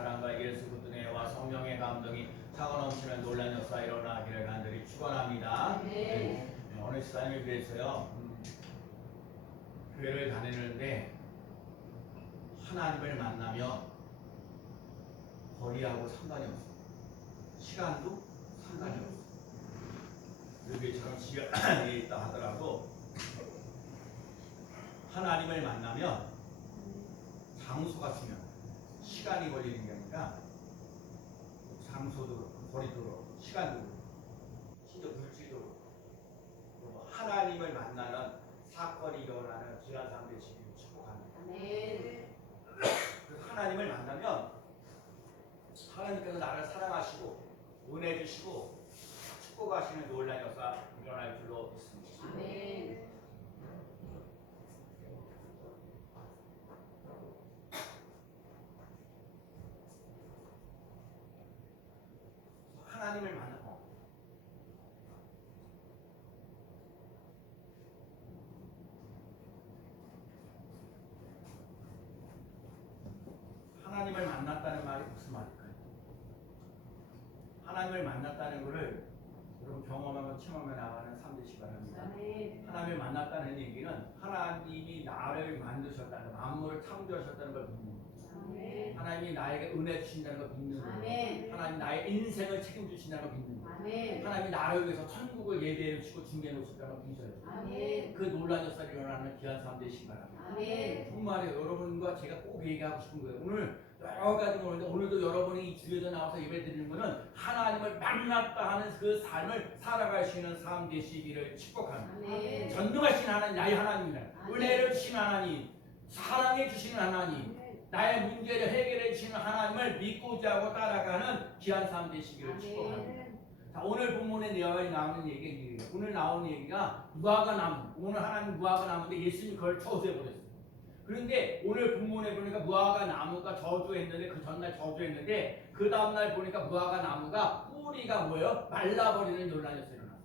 사랑과 예수 그리스도의 은혜와 성령의 감동이 차고 넘치는 놀란 역사 일어나기를 간절히 축원합니다. 오늘 시간을 위해서요 교회를 다니는데 하나님을 만나면 거리하고 상관이 없어요. 시간도 상관이 없어요. 여기처럼 지역에 있다 하더라도 하나님을 만나면 장소가 중요해요. 시간이 걸리는 게 아니라 장소도 그렇고 거리도 그렇고 시간도 그렇고 심지어 물질도 그렇고 하나님을 만나는 사건이 일어나는 귀한 삶 되시기를 축복합니다. 그래서 하나님을 만나면 하나님께서 나를 사랑하시고 은혜 주시고 축복하시는 놀라운 역사 일어날 줄로 믿습니다. 아멘. 하나님을 만나고 하나님을 만났다는 말이 무슨 말일까요? 하나님을 만났다는 것을 여러분 경험하고 체험하며 나가는 삶 되시기 바랍니다. 하나님을 만났다는 얘기는 하나님이 나를 만드셨다는 만물을 창조하셨다는 걸 믿는 거예요. 하나님이 나에게 은혜 주신다는 걸 믿는 거예요. 하나님 나의 인생을 책임주신다는 걸 믿는 거예요. 하나님이 나를 위해서 천국을 예배해 주시고 준비해 놓으셨다는 걸 믿어요. 그 놀라운 역사를 일어나는 귀한 삶 되시기 바랍니다. 정말 여러분과 제가 꼭 얘기하고 싶은 거예요. 오늘 여러 가지 오는데 오늘도 여러분이 이 주에서 나와서 예배 드리는 것은 하나님을 만났다 하는 그 삶을 살아갈 수 있는 삶 되시기를 축복합니다. 전능하신 하나님, 나의 하나님이다. 은혜를 주시는 하나님, 사랑해 주시는 하나님, 나의 문제를 해결해 주시는 하나님을 믿고자 하고 따라가는 귀한 삶 되시기를 축복합니다. 자, 오늘 본문의 내용에 나오는 얘기예요. 오늘 나오는 얘기가 무화과 나무. 오늘 하나님 무화과 나무인데 예수님이 그걸 저주해 버렸어요. 그런데 오늘 본문에 보니까 무화과 나무가 저주했는데 그 전날 저주했는데 그 다음날 보니까 무화과 나무가 뿌리가 뭐예요? 말라버리는 논란이 일어났어요.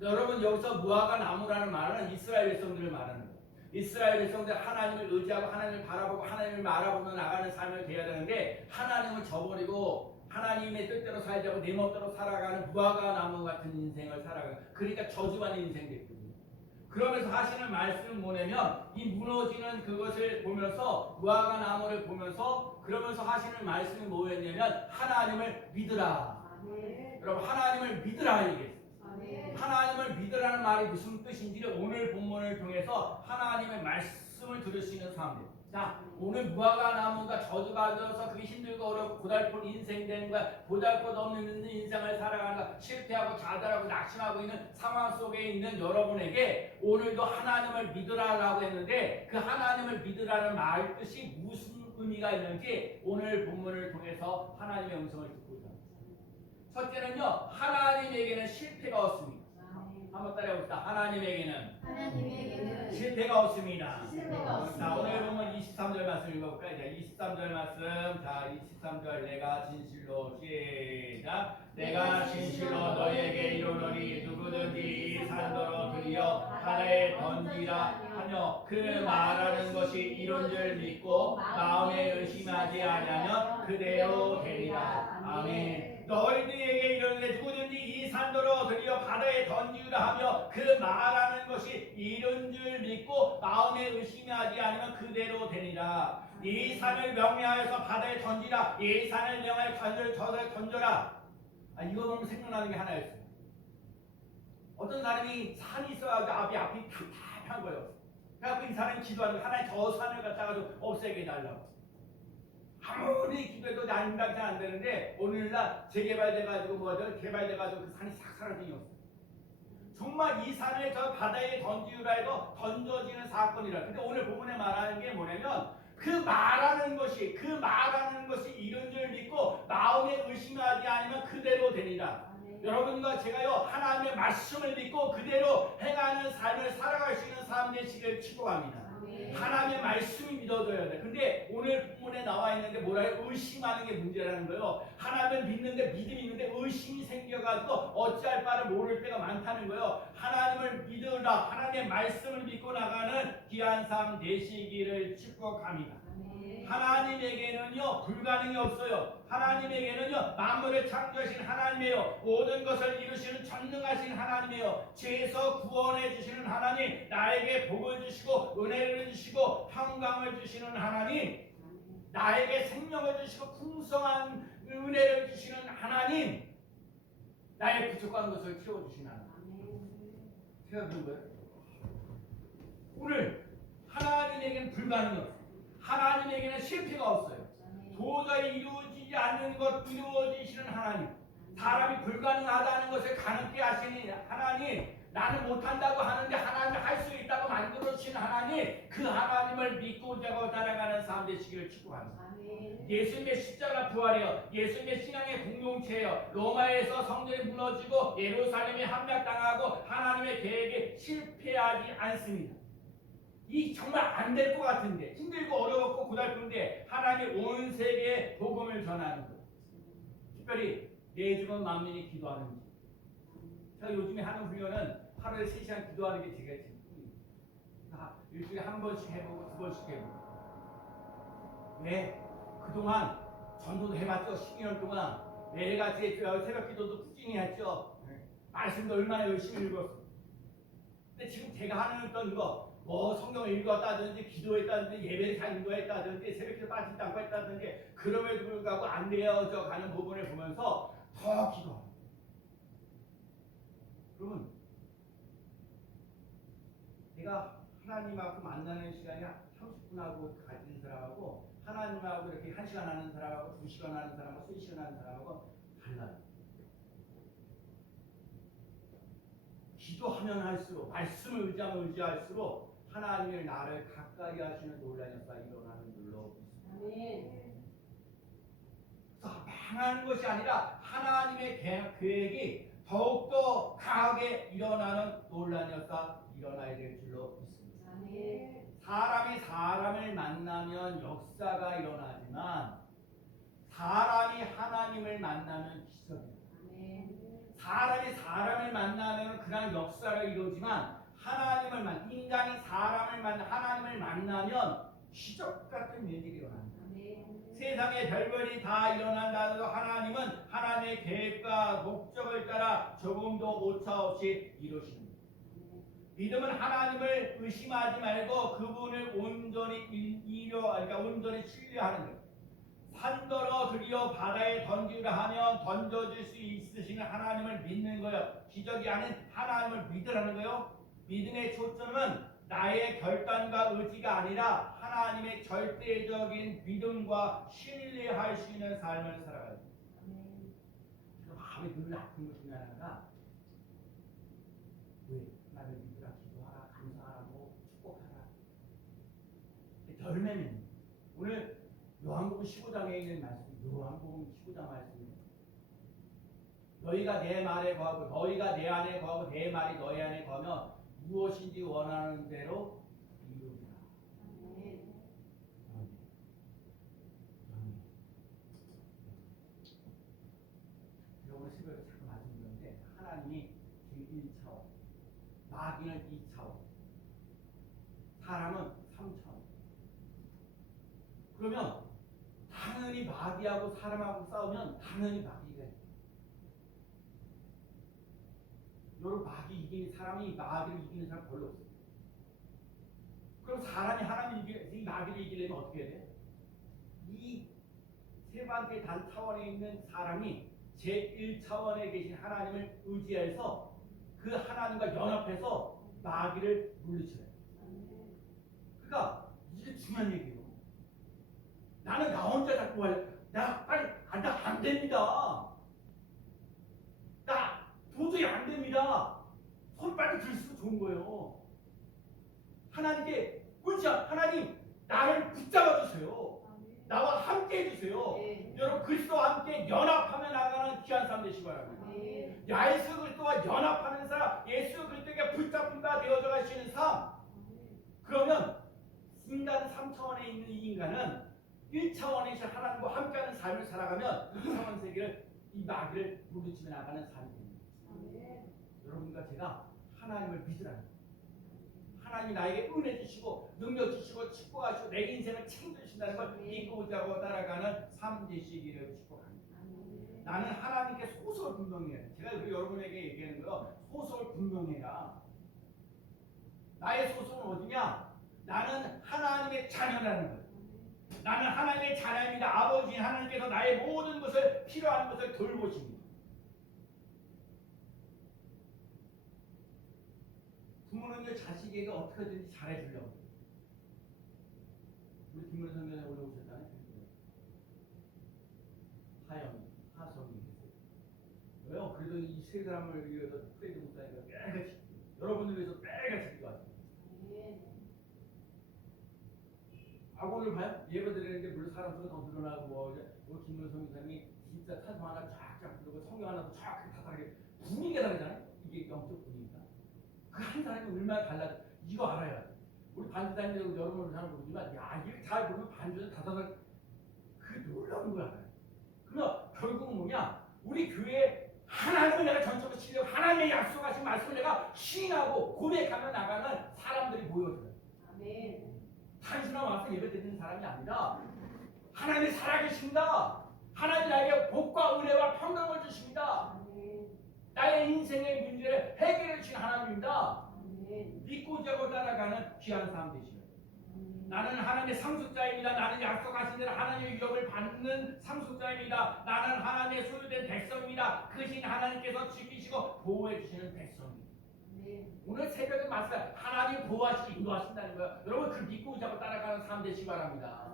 여러분 여기서 무화과 나무라는 말은 이스라엘 백성들을 말하는 거예요. 이스라엘 백성들 하나님을 의지하고 하나님을 바라보고 하나님을 알아보며 나가는 삶을 돼야 되는데 하나님을 저버리고 하나님의 뜻대로 살자고 내 멋대로 살아가는 무화과 나무 같은 인생을 살아가는 그러니까 저주받는 인생이 됐거든요. 그러면서 하시는 말씀은 뭐냐면 이 무너지는 그것을 보면서 무화과 나무를 보면서 그러면서 하시는 말씀이 뭐였냐면 하나님을 믿으라. 여러분 하나님을 믿으라 얘기했어요. 하나님을 믿으라는 말이 무슨 뜻인지를 오늘 본문을 통해서 하나님의 말씀을 들을 수 있는 사람들. 자, 오늘 무화과 나무가 저주받아서 그게 힘들고 어렵고 고달픈 인생 되는 거야. 보잘것 없는 인생을 살아가는 거야. 실패하고 좌절하고 낙심하고 있는 상황 속에 있는 여러분에게 오늘도 하나님을 믿으라라고 했는데 그 하나님을 믿으라는 말 뜻이 무슨 의미가 있는지 오늘 본문을 통해서 하나님의 음성을 듣고 있습니다. 첫째는요, 하나님에게는 실패가 없습니다. 한번 따라해봅시다. 하나님에게는 실패가 없습니다. 자, 오늘 보면 23절 말씀 읽어볼까요? 자, 23절 말씀. 자, 23절 내가 진실로 시작. 내가 진실로 너희에게 이르노니 누구든지 이 산더러 들여 바다에 던지라 하며 그 말하는 것이 이룬 줄 믿고 마음에 의심하지 아니하면 그대로 되리라. 아멘. 너희들에게 이르는데 누구든지 이 산더러 들여 바다에 던지라 하며 그 말하는 것이 이룬 줄 믿고 마음에 의심하지 않으면 그대로 되리라. 이 산을 명령하여서 바다에 던지라. 이 산을 명하여 저를 던져라. 이거 보면 생각나는 게 하나 있어요. 어떤 사람이 산이 있어가지고 앞이 답답한 거예요. 그래서 이 사람이 기도하는 거예요. 하나님 저 산을 갖다가 좀 없애게 해달라고. 아무리 기도해도 난방이 안 되는데 오늘날 재개발돼가지고 개발돼가지고 그 산이 싹 사라지는 없어요. 정말 이 산을 저 바다에 던지우라 해도 던져지는 사건이라. 근데 오늘 본문에 말하는 게 뭐냐면 그 말하는 것이 이런 줄 믿고 마음에 의심하지 않으면 그대로 되리라. 여러분과 제가요 하나님의 말씀을 믿고 그대로 행하는 삶을 살아갈 수 있는 사람 되시길 축복합니다. 하나님의 말씀이 믿어져야 돼. 근데 오늘 본문에 나와 있는데 뭐라 해요? 의심하는 게 문제라는 거예요. 하나님을 믿는데 믿음이 있는데 의심이 생겨가지고 어찌할 바를 모를 때가 많다는 거예요. 하나님을 믿으라. 하나님의 말씀을 믿고 나가는 귀한 삶 되시기를 축복합니다. 하나님에게는요 불가능이 없어요. 하나님에게는요 만물을 창조하신 하나님이에요. 모든 것을 이루시는 전능하신 하나님이에요. 죄에서 구원해 주시는 하나님, 나에게 복을 주시고 은혜를 주시고 평강을 주시는 하나님, 나에게 생명을 주시고 풍성한 은혜를 주시는 하나님, 나의 부족한 것을 채워주시는 하나님. 제가 그런 거예요. 오늘 하나님에게는 불가능이 없어요. 하나님에게는 실패가 없어요. 도저히 이루어지지 않는 것 이루어지시는 하나님, 사람이 불가능하다는 것을 가능케 하시는 하나님, 나는 못한다고 하는데 하나님이 할 수 있다고 만들어주신 하나님, 그 하나님을 믿고 따라가는 사람 되시기를 축복합니다. 예수님의 십자가 부활이요, 예수님의 신앙의 공동체예요. 로마에서 성전이 무너지고 예루살렘이 함락당하고 하나님의 계획에 실패하지 않습니다. 이 정말 안 될 것 같은데, 힘들고 어려웠고 고달픈데 하나님이 온 세계에 복음을 전하는 것. 특별히 내 주변 만민이 기도하는지. 제가 요즘에 하는 훈련은 하루에 3시간 기도하는 게 제가 지금 일주일에 한 번씩 해보고 2번씩 해보고. 왜? 그동안 전도도 해봤죠. 12년 동안 매일같이 새벽 기도도 꾸준히 했죠. 말씀도 얼마나 열심히 읽었어. 근데 지금 제가 하는 어떤 거, 뭐 성경을 읽었다든지 기도했다든지 예배를 잘 인도했다든지 새벽기도 빠지지 않고 했다든지, 그럼에도 불구하고 안 되어져 가는 부분을 보면서 더 기도합니다. 그러면 제가 하나님하고 만나는 시간이 30분하고 가진 사람하고 하나님하고 이렇게 1시간 하는 사람하고 2시간 하는 사람하고 3시간 하는 사람하고 달라요. 기도하면 할수록, 말씀을 의지할수록 하나님의 나를 가까이 하시는 놀라운 역사가 일어나는 줄로 믿습니다. 망하는 것이 아니라 하나님의 계획이 더욱더 강하게 일어나는 놀라운 역사가 일어나야 될 줄로 믿습니다. 사람이 사람을 만나면 역사가 일어나지만 사람이 하나님을 만나면 기적입니다. 사람이 사람을 만나면 그냥 역사를 이루지만 인간이 사람을 하나님을 만나면 기적 같은 일들이 일어납니다. 세상에 별별이 다 일어난다도 하나님은 하나님의 계획과 목적을 따라 조금도 오차없이 이루십니다. 믿음은 하나님을 의심하지 말고 그분을 온전히 온전히 신뢰하는 것. 산더러 들여 바다에 던지라 하면 던져줄 수 있으시는 하나님을 믿는 거예요. 기적이 아닌 하나님을 믿으라는 거예요. 믿음의 초점은 나의 결단과 의지가 아니라 하나님의 절대적인 믿음과 신뢰할 수 있는 삶을 살아가야 됩니다. 마음이 늘 아픈 것 중에 하나가, 왜? 하나님을 믿으라, 기도하라, 감사하라고 축복하라. 덜매는 오늘 요한복음 15장에 있는 말씀, 요한복음 15장 말씀입니다. 너희가 내 말에 거하고 너희가 내 안에 거하고 내 말이 너희 안에 거하면 무엇인지 원하는 대로 이루리라. 오늘 새벽에 자꾸 말씀드렸는데, 하나님이 지금 1차원, 마귀는 2차원, 사람은 3차원. 그러면 당연히 마귀하고 사람하고 싸우면 당연히 마귀가 있어요. 여러분, 사람이 마귀를 이기는 사람 별로 없어요. 그럼 사람이 이 마귀를 이기려면 어떻게 해야 돼? 이 세 번째 단 차원에 있는 사람이 제1차원에 계신 하나님을 의지해서 그 하나님과 연합해서 마귀를 물리쳐야 돼요. 그러니까 이게 중요한 얘기예요. 나는 나 혼자 자꾸 안 됩니다. 나 도저히 안 됩니다. 손 빨리 들수록 좋은 거예요. 하나님께 하나님 나를 붙잡아 주세요. 나와 함께 해주세요. 여러분, 그리스도와 함께 연합하며 나가는 귀한 삶 되시기 바랍니다. 예수 그리스도와 연합하는 삶, 예수 그리스도에게 붙잡힌 바 되어져 가시는 삶. 그러면 인간 3차원에 있는 이 인간은 1차원에 있는 하나님과 함께하는 삶을 살아가면 2차원 세계를, 이 마귀를 물리치며 나가는 삶이 됩니다. 여러분과 제가 하나님을 믿으라는 거예요. 하나님이 나에게 은혜 주시고 능력 주시고 축복하시고 내 인생을 책임지신다는 걸 믿고 자고 따라가는 삶 되시기를 축복합니다. 나는 하나님께 소설분명해야 돼. 제가 여러분에게 얘기하는 거요. 소설분명해야. 나의 소설은 어디냐? 나는 하나님의 자녀라는 거예요. 나는 하나님의 자녀입니다. 아버지 하나님께서 나의 모든 것을 필요한 것을 돌보십니다. 부모는 자식에게 어떻게든지 잘해주려고. 우리 김문호 선생님 오늘 오셨잖아요. 하성이. 왜요? 그래도 이 세 사람을 위해서 프레드 목사님과 매일같이 여러분을 위해서 매일같이 기도하세요. 오늘 봐요? 예배 드리는데 물론 사람 수가 더 늘어나고 우리 김문호 선생님이 진짜 찬송 하나 쫙쫙 부르고 성경 하나도 쫙 다르게 분위기가 다르잖아요. 이게 영적 분위기가. 그 한 사람이 얼마나 달라. 이거 알아야 돼. 우리 반주단들 여러분은 잘 모르지만 이렇게 잘 부르면 반주는 다다다 그 놀라운 걸 알아요. 그러면 결국은 뭐냐? 우리 교회 하나님을 내가 전적으로 신뢰하고 하나님의 약속하신 말씀을 내가 시인하고 고백하며 나가는 사람들이 모여들어요. 아멘. 단순한 와서 예배 드리는 사람이 아니라 하나님이 살아계십니다. 하나님이 나에게 복과 은혜와 평강을 주십니다. 나의 인생의 문제를 해결해 주신 하나님입니다. 믿고 자고 따라가는 귀한 사람 되시오. 나는 하나님의 상속자입니다. 나는 약속하신 대로 하나님의 위협을 받는 상속자입니다. 나는 하나님의 소유된 백성입니다. 그 신 하나님께서 지키시고 보호해 주시는 백성입니다. 오늘 새벽에 말씀 하나님 보호하시고 인도하신다는 거예요. 여러분 그 믿고 자고 따라가는 삶 되시기 바랍니다.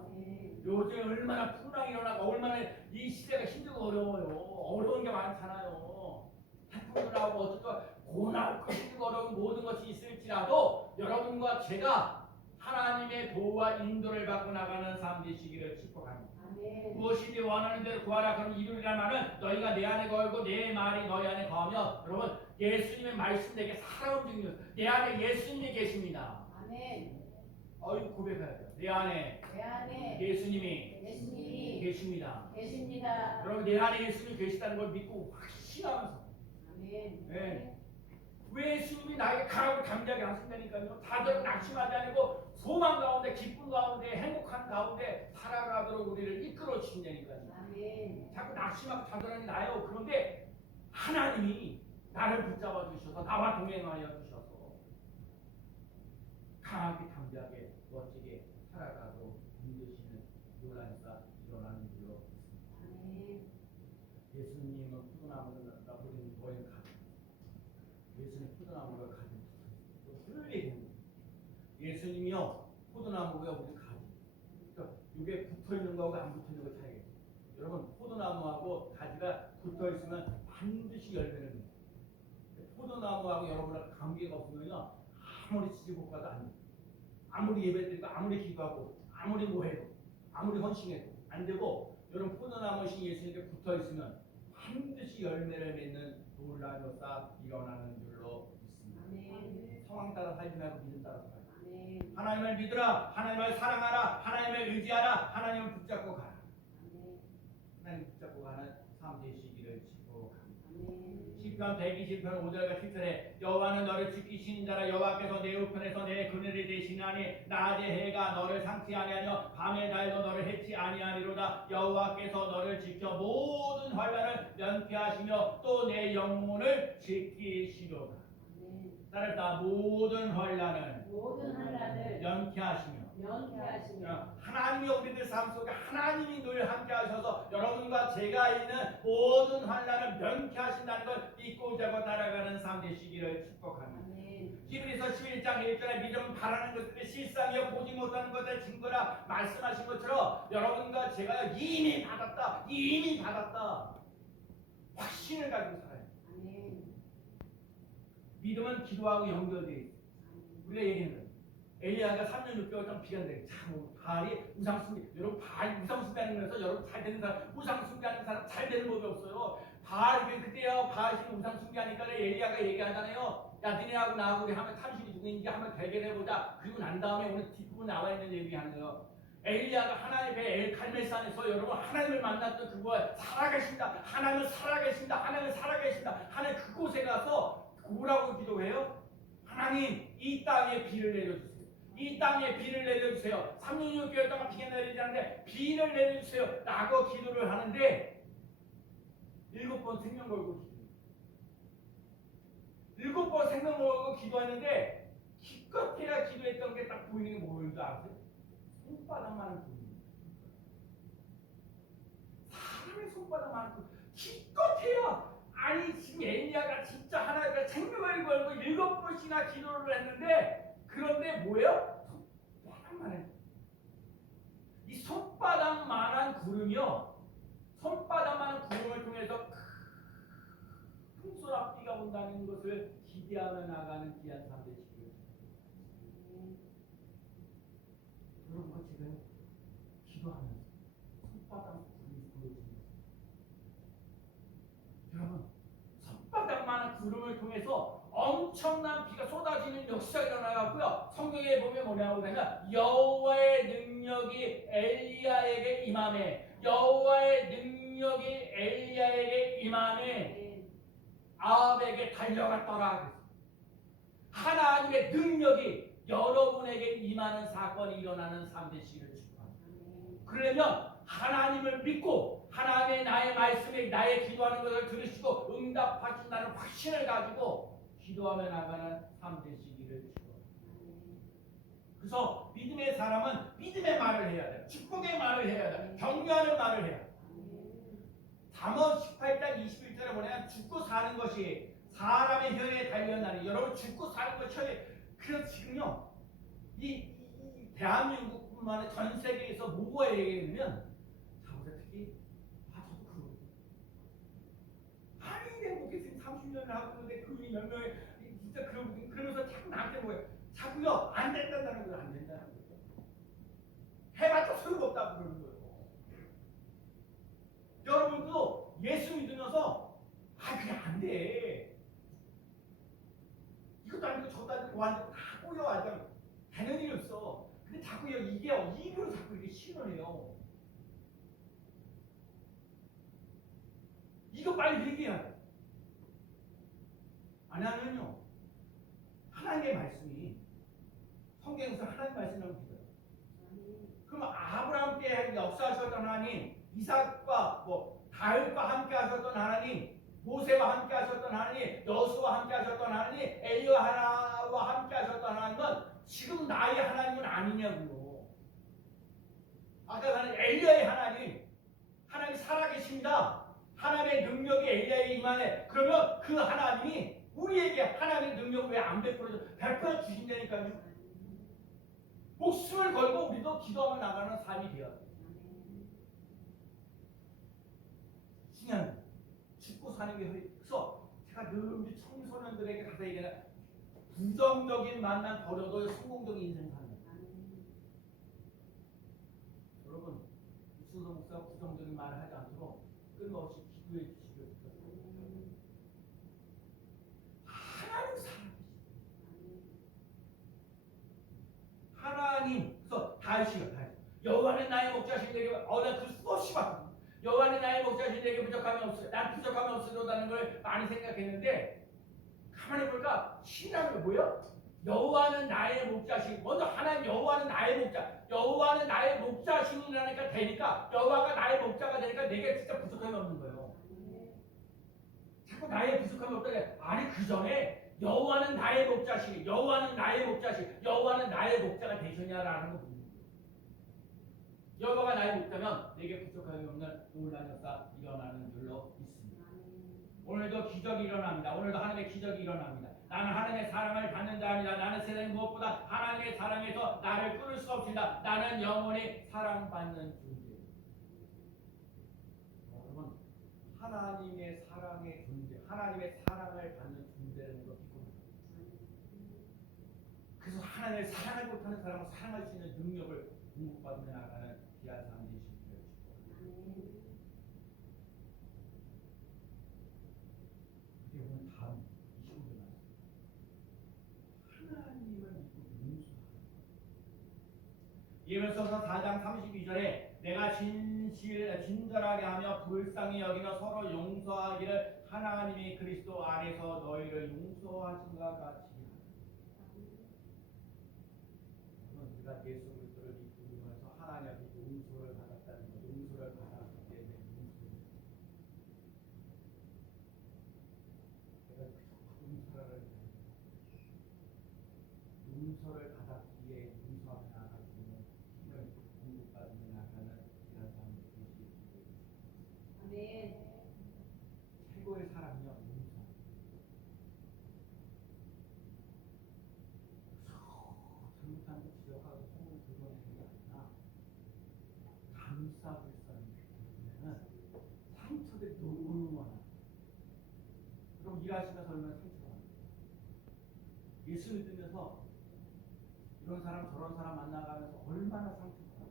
요즘 얼마나 풍랑이 일어나고 얼마나 이 시대가 힘들고 어려워요. 어려운 게 많잖아요. 태풍도 나오고 어쨌든 고난고 힘들고 어려운 모든 것이 있을지라도 여러분과 제가 하나님의 보호와 인도를 받고 나가는 삶 되시기를 축복합니다. 무엇이든지 원하는 대로 구하라 그럼 이루리라 말은 너희가 내 안에 거하고 내 말이 너희 안에 거하며 여러분 예수님의 말씀 내게 살아온 중이요 내 안에 예수님이 계십니다. 아멘. 이거 고백해야 돼요. 내 안에 예수님이 계십니다. 여러분 내 안에 예수님이 계시다는 걸 믿고 확신하면서 아멘. 네. 왜 예수님이 나에게 강하고 담대하게 하신다니까요. 다들 낙심하지 않고 소망 가운데 기쁨 가운데 행복한 가운데 살아가도록 우리를 이끌어 주신다니까요. 아멘. 자꾸 낙심하고 좌절하니 나요. 그런데 하나님이 나를 붙잡아 주셔서 나와 동행하여 주셔서 강하게 담대하게 멋지게 살아가도록 인도시는 요란사 일어나는 줄로 믿습니다. 예수님은 포도나무를 우리는 버린 가지. 예수님 포도나무가 가지 붙어있어요. 예수님이요 포도나무가 우리 가지. 그러니까 이게 붙어있는 거하고 안 붙어있는 거 차이예요. 여러분 포도나무하고 가지가 붙어있으면 반드시 열매를 맺어요. 포도나무하고 여러분하고 관계가 없으면요 아무리 지지고가도 안 돼요. 아무리 예배드리고 아무리 기도하고 아무리 뭐해도 아무리 헌신해도 안 되고 여러분 포도나무신 예수님께 붙어있으면 반드시 열매를 맺는 놀라운 역사 일어나는 줄로 믿습니다. 아멘. 상황 따라 살지 말고 믿음 따라 살아요. 아멘. 하나님을 믿으라. 하나님을 사랑하라. 하나님을 의지하라. 하나님을 붙잡고 가라. 아멘. 하나님 붙잡고 가는 삶 되시기를 축복합니다. 시편 120편 5절과 7절에 여호와는 너를 지키시는 자라. 여호와께서 내 우편에서 내 그늘이 되시나니 낮의 해가 너를 상치 아니하며 밤의 달도 너를 해치 아니하리로다. 여호와께서 너를 지켜 모든 환난을 면피하시며 또 내 영혼을 지키시려다. 따르다 모든 환난을 면피하시며 하나님이 우리들 삶 속에 하나님이 늘 함께 하셔서 여러분과 제가 있는 모든 환난을 면피하신다는 걸 믿고 자고 따라가는 삶 되시기를 축복합니다. 히브리서 11장 1절에 믿음은 바라는 것들이 실상이요 보지 못하는 것들의 증거라 말씀하신 것처럼 여러분과 제가 이미 받았다 확신을 가지고 살아요. 믿음은 기도하고 연결되어 있어요. 우리가 얘기하는 거예요. 엘리야가 3년 6개월 동안 비간대. 참 바알이 우상숭배. 여러분 바알 우상숭배하는 거에서 여러분 잘 되는 사람, 우상숭배하는 사람 잘 되는 법이 없어요. 바알 그때야 바알이 우상숭배하니까 엘리야가 얘기하잖아요. 야 니네하고 나하고 우리 한번 탐심이 누구인지 한번 대결해보자. 그리고 난 다음에 오늘 뒷부분 나와 있는 얘기하는 거예요. 엘리야가 하나님의 엘칼멜산에서 여러분 하나님을 만났던 그거 살아계신다. 하나님은 살아계신다. 하나님 그곳에 가서 뭐라고 기도해요? 하나님 이 땅에 비를 내려주세요. 이 땅에 비를 내려주세요. 3년 6개월 동안 비가 내리지 않는데 비를 내려주세요 라고 기도를 하는데 7번 생명 걸고 기도해요. 7번 생명 걸고 기도했는데 기껏해야 기도했던 게 딱 보이는 게 뭐인 줄 아세요? 손바닥만한 구름입니다. 사람의 손바닥만한 구름. 기껏해야 아니 지금 엘리야가 진짜 하나님과 생명을 걸고 7번씩이나 기도를 했는데 그런데 뭐예요? 손바닥만한 이 손바닥만한 구름이요. 손바닥만한 구름을 통해서 큰 소라비가 온다는 것을 기대하며 나가는 귀한 사람들이시고요. 여러분과 제가 기도하면서 손바닥 구름이 보여집니다. 여러분 손바닥만한 구름을 통해서 엄청난 비가 쏟아지는 역사가 일어나고요. 성경에 보면 뭐냐고 하면 여호와의 능력이 엘리야에게 임하매 여호와의 능력이 엘리야에게 임하매 아합에게 달려갔더라. 하나님의 능력이 여러분에게 임하는 사건이 일어나는 3대 시를 축복합니다. 그러려면 하나님을 믿고 하나님의 나의 말씀에 나의 기도하는 것을 들으시고 응답하신다는 확신을 가지고 기도하며 나가는 3대 시기를 축복합니다. 그래서 믿음의 사람은 믿음의 말을 해야 돼요. 축복의 말을 해야 돼요. 격려하는 말을 해야 돼요. 잠언 18장 21절에 보면 죽고 사는 것이 사람의 혀에 달렸나니 여러분 죽고 사는 것이 그래서 지금요 이 대한민국뿐만 아니라 전 세계에서 뭐가 얘기하냐면 자보다 특히 저도 그러고 아니 행복했으니 30년을 하고 있는데 그분이 몇 명이 진짜 그러면서 자꾸 나한테 뭐예요 자꾸요 안 된다는 거예요. 안 된다는 거죠. 해봤자 소용없다고 그러는 거예요. 여러분도 예수 믿으면서 그게 안 돼. 이것도 아니고 저것도 아니고 완전 다 꼬여 완전 되는 일이 없어. 근데 자꾸요 이게 입으로 자꾸 이렇게 실현해요. 이거 빨리 얘기해야 돼. 안 하면요 하나님의 말씀이 성경에서 하나님 말씀이라고 믿어요. 그럼 아브라함 때 역사하셨던 하나님, 이삭과 다윗과 함께 하셨던 하나님, 모세와 함께 하셨던 하나님, 여수와 함께 하셨던 하나님, 엘리야와 함께 하셨던 하나님은 지금 나의 하나님은 아니냐고요. 아까 말한 엘리야의 하나님 살아계십니다. 하나님의 능력이 엘리야에게 임하네. 그러면 그 하나님이 우리에게 하나님의 능력을 왜 안 베풀어 주신다니까요. 목숨을 걸고 우리도 기도하며 나가는 삶이 되어야 돼요. 중요한 죽고 사는 게 그래서 제가 늘 우리 청소년들에게 가서 얘기하는 부정적인 만남 버려도 성공적인 인생 사는 여러분 육수도 목사 부정적인 말을 하지 않도록 끊임없이 기도해 주시길 부탁드립니다. 하나님 살아계십니다. 하나님 그래서 다윗이요 여호와는 나의 목자신 내게 나그 수없이 봤거든요. 여호와는 나의 목자신 내게 부족함이 없어. 난 부족함이 없으려다는 걸 많이 생각했는데 가만히 보니까 신앙이 뭐예요? 여호와는 나의 목자신. 먼저 하나님 여호와는 나의 목자. 여호와는 나의 목자신이라니까 되니까 여호와가 나의 목자가 되니까 내게 진짜 부족함이 없는 거예요. 자꾸 나의 부족함이 없다래. 아니 그 전에 여호와는 나의 목자신. 여호와는 나의 목자신. 여호와는 나의 목자가 되셨냐라는 거 묻는 거예요. 여호와가 나의 목자면 내게 부족함이 없는 놀라운 역사 일어나는 줄로 있습니다. 오늘도 기적이 일어납니다. 오늘도 하나님의 기적이 일어납니다. 나는 하나님의 사랑을 받는 자입니다. 나는 세상 무엇보다 하나님의 사랑에서 나를 끊을 수 없습니다. 나는 영원히 사랑받는 존재입니다. 여러분 하나님의 사랑의 존재, 하나님의 사랑을 받는 존재라는 걸 믿고 그래서 하나님의 사랑을 못하는 사람은 사랑할 수 있는 능력을 공급받으며 나가는 귀한 사람들이 있습니다. 그게 오늘 다음 25절 하나님을 믿고 용서하는 예배서서 4장 32절에 내가 진절하게 하며 불쌍히 여기며 서로 용서하기를 하나님이 그리스도 안에서 너희를 용서하신 것 같이 우리가 예수 그리스도를 믿으면서 하나님 앞에 용서를 받았다는 것, 용서를 받았기 때문에 내가 용서를 받았기에 용서 앞에 나가지고 힘을 공급받으며 나가는 이런 사람들이 계시기 아멘. 최고의 사람이요 용서. 잘못한 거 지적하고 소문을 드러내는 게 아니라 감싸불싸는 그때는 상처를 너무 많아. 그럼 일하시면서 얼마나 상처가 많아. 예수 믿으면서 이런 사람 저런 사람 만나가면서 얼마나 상처가 많아.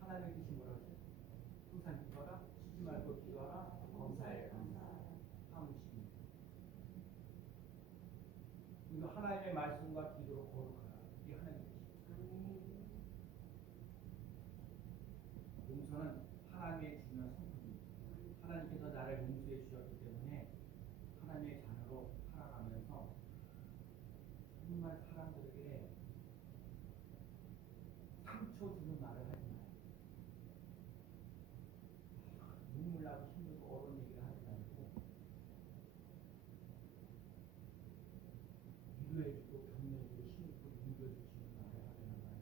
하나님의 뜻이 뭐라고 했어요? 항상 기도하라, 쉬지 말고 기도하라, 감사해. 함으시니. 그리고 하나님의 말씀과 기도로 거룩하라. 이게 하나님의 뜻이에요. 용서는 하나님의 주는 성품입니다. 하나님께서 나를 용서해 주셨기 때문에 하나님의 자녀로 살아가면서 정말 사람들에게 상처 주는 말을 하지 마요. 눈물 나고 힘들고 어려운 얘기를 하지 말고 위로해주고 격려해주고 힘있고 눈겨주시는 말을 하게 나가는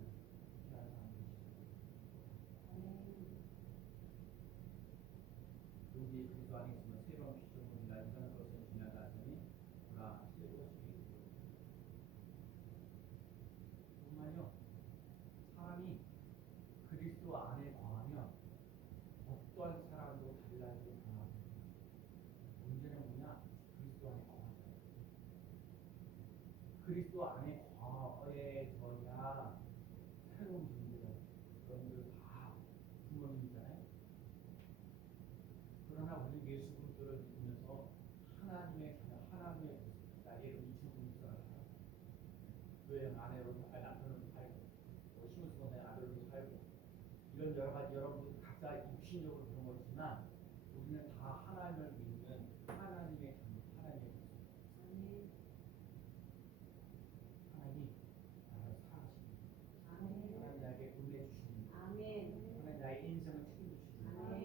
귀한 사람들이시죠. 여기 그리스도 안에 있으면 새로운 피조물이라 이전 것은 지나갔으니 보라 새 것이 되었습니다. 정말요, 사람이 그리스도 안에 거하면 어떠한 사람도 달라지고 변하고 문제는 뭐냐? 그리스도 안에 거하잖아요. 그리스도 안에 거해져야 새로운 분들, 여러분들 다 부모님이잖아요. 그러나 우리 예수 그리스도를 믿으면서 하나님의 자녀, 하나님의 모습, 나의 이중 분수를 교회 아내로 남편으로 살고, 심으시고 아들로 살고, 이런 여러 가지 여러분들 각자 육신적으로 그런 거지만 우리는 다 하나님을 믿는 하나님의 자녀, 하나님의 모습. 하나님이 나를 사랑하십니다. 하나님 나에게 은혜 주십니다. 하나님 나의 인생을 책임지십니다. 하나님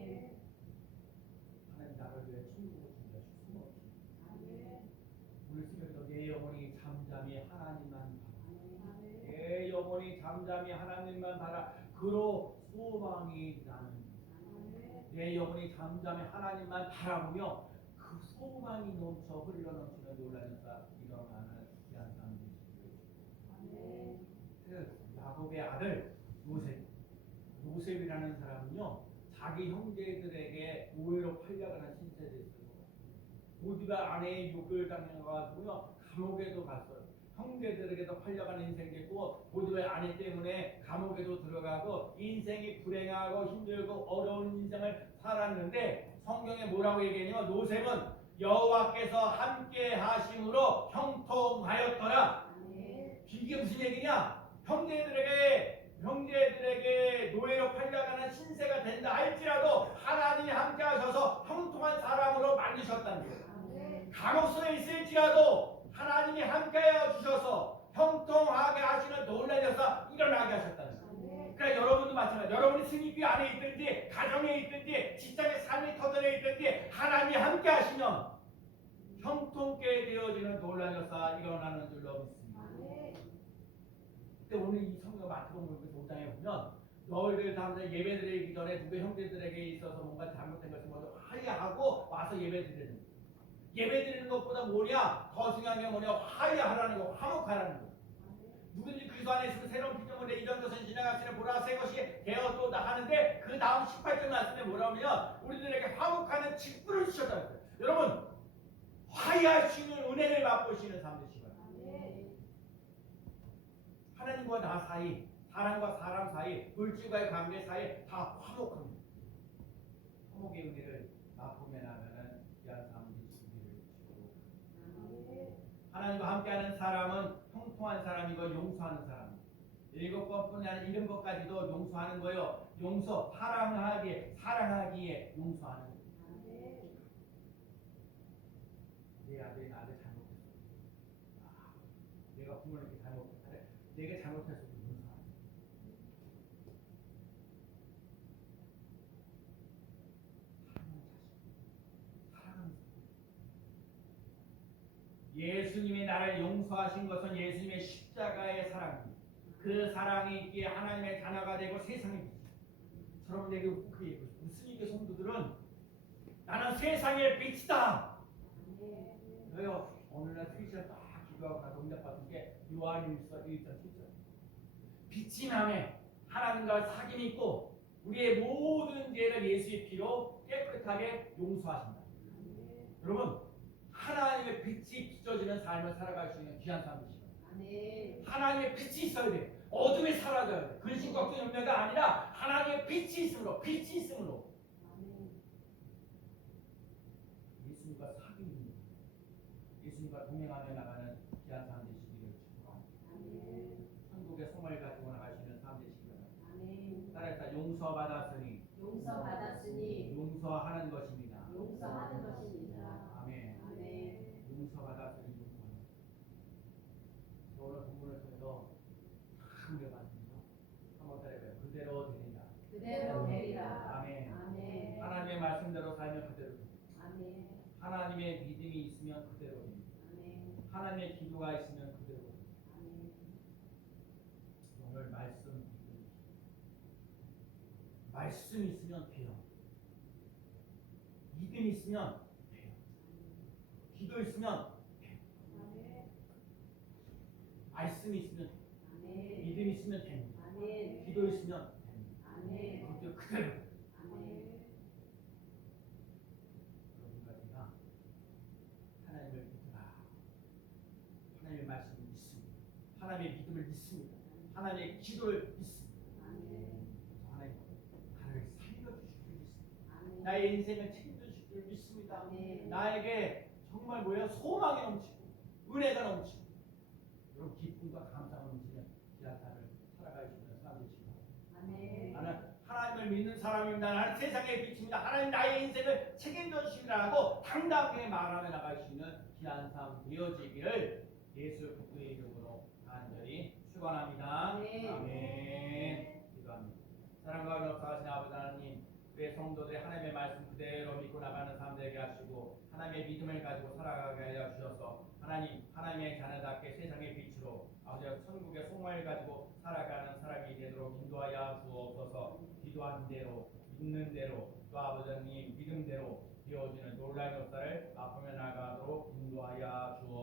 나를 위해 천국을 준비하시고 숨어주십니다. 오늘 새벽에도 내 영혼이 잠잠히 하나님만 바라. 내 영혼이 잠잠히 하나님만 바라. 그로 소망이 나는. 내 영혼이 잠잠히 하나님만 바라보며 그 소망이 넘쳐 흘러넘치는 놀라운 역사 일어나는 귀한 사람들이시죠. 야곱의 아들 요셉이라는 사람은요, 자기 형제들에게 오해로 팔려가는 신세대 있어요. 모두가 아내의 욕을 당해가지고요 감옥에도 갔어요. 형제들에게도 팔려가는 인생도 있고 모두의 아내 때문에 감옥에도 들어가고 인생이 불행하고 힘들고 어려운 인생을 살았는데 성경에 뭐라고 얘기하냐면 요셉은 여호와께서 함께 하심으로 형통하였더라. 이게 무슨 얘기냐? 형제들에게 노예로 팔려가는 신세가 된다 할지라도 하나님이 함께 하셔서 형통한 사람으로 만드셨다는 거예요. 감옥소에 있을지라도 하나님이 함께하여 주셔서 형통하게 하시는 놀라운 역사 일어나게 하셨다는 거예요. 그러니까 여러분도 마찬가지예요. 여러분이 승리교 안에 있든지 가정에 있든지 직장의 삶의 터전에 있든지 하나님이 함께 하시면 형통케 되어지는 놀라운 역사 일어나는 줄로 믿습니다. 근데 오늘 이 성경 마태복음 5장에 보면 너희들 다음 예배드리기 전에 누구 형제들에게 있어서 뭔가 잘못된 것을 먼저 화해하고 와서 예배드리는 거예요. 예배드리는 것보다 뭐냐? 더 중요한 게 뭐냐? 화해하라는 거, 화목하라는 거. 누구든지 그리스도 안에 있으면 새로운 피조물에 이전 것은 지나갔으니 보라 새 것이 되었도다 하는데 그 다음 18절 말씀에 뭐라고 하면 우리들에게 화목하는 직분을 주셨다는 거예요. 여러분, 화해할 수 있는 은혜를 맛보시는 삶 되시기 바랍니다. 하나님과 나 사이, 사람과 사람 사이, 물질과의 관계 사이 다 화목합니다. 화목의 은혜를 맛보며 나가는 귀한 삶 되시기를 축복합니다. 하나님과 함께하는 사람은 형통한 사람이고 용서하는 사람. 7번뿐이 아니라 70번까지도 용서하는 거예요. 용서, 사랑하기에 용서하는 거예요. 내 아들 내가 부모님께 잘못했다. 내가 잘못했어도 용서하라. 사랑하는 자식. 예수님이 나를 용서하신 것은 예수님의 십자가의 사랑입니다. 그 사랑이 있기에 하나님의 자녀가 되고 세상에 비치. 여러분에게 그 얘기 무슨 이게 성도들은 나는 세상의 빛이다. 왜요? 오늘날 스위치를 딱 기도하고 나서 응답 받은 게 요한일서 1장 7절. 빛이 나매 하나님과 사귐이 있고 우리의 모든 죄를 예수의 피로 깨끗하게 용서하신다. 여러분 하나님의 빛이 비춰지는 삶을 살아갈 수 있는 귀한 삶이시죠. 하나님의 빛이 있어야 돼. 어둠에 사라져야 돼. 근심 걱정 염려가 아니라 하나님의 빛이 있으므로 예수님과 사귐이 예수님과 동행하며 나가는 귀한 삶 되시기를 축복합니다. 천국의 소망을 가지고 나가시는 삶 되시기를 바랍니다. 따라서 용서받았으니 용서하는 것입니다. 아멘. 용서받았으니 용서하는. 오늘 본문을 통해서 큰 은혜 받습니다. 한번 따라해봐요. 그대로 되리라. 아멘. 하나님의 말씀대로 살면 그대로 됩니다. 하나님의 믿음이 있으면 그대로 됩니다. 하나님의 기도가 있으면 그대로 됩니다. 오늘 말씀 있으면 돼요. 믿음 있으면 돼요. 기도 있으면 돼요. 말씀 있으면 돼요. 믿음 있으면 됩니다. 기도 있으면 됩니다. 그렇게 그대로 됩니다. 여러분과 제가 하나님을 믿으라. 하나님의 말씀을 믿습니다. 하나님의 믿음을 믿습니다. 하나님의 기도를 믿습니다. 하나님 나를 살려주실 줄 믿습니다. 나의 인생을 책임져주실 줄 믿습니다. 나에게 정말 소망이 넘치고 은혜가 넘치고 여러분 기쁨과 감사가 넘치는 귀한 삶을 살아갈 수 있는 사람 되시기 바랍니다. 나는 하나님을 믿는 사람입니다. 나는 세상의 빛입니다. 하나님 나의 인생을 책임져 주시라고 당당하게 말하며 나갈 수 있는 귀한 삶 되어지기를 예수 그리스도의 이름으로 간절히 축원합니다. 아멘. 기도합니다. 사랑과 역사하신 아버지 하나님, 우리의 성도들의 하나님의 말씀 그대로 믿고 나가는 삶 되게 하시고 하나님의 믿음을 가지고 살아가게 하여 주셔서 하나님의 자녀답게 세상의 빛으로 아버지 천국의 소망을 가지고 살아가는 사람이 되도록 인도하여 주옵소서. 기도한 대로 믿는 대로 또 아버지 하나님 믿음대로 되어지는 놀라운 역사를 맛보며 나가도록 인도하여 주옵소서.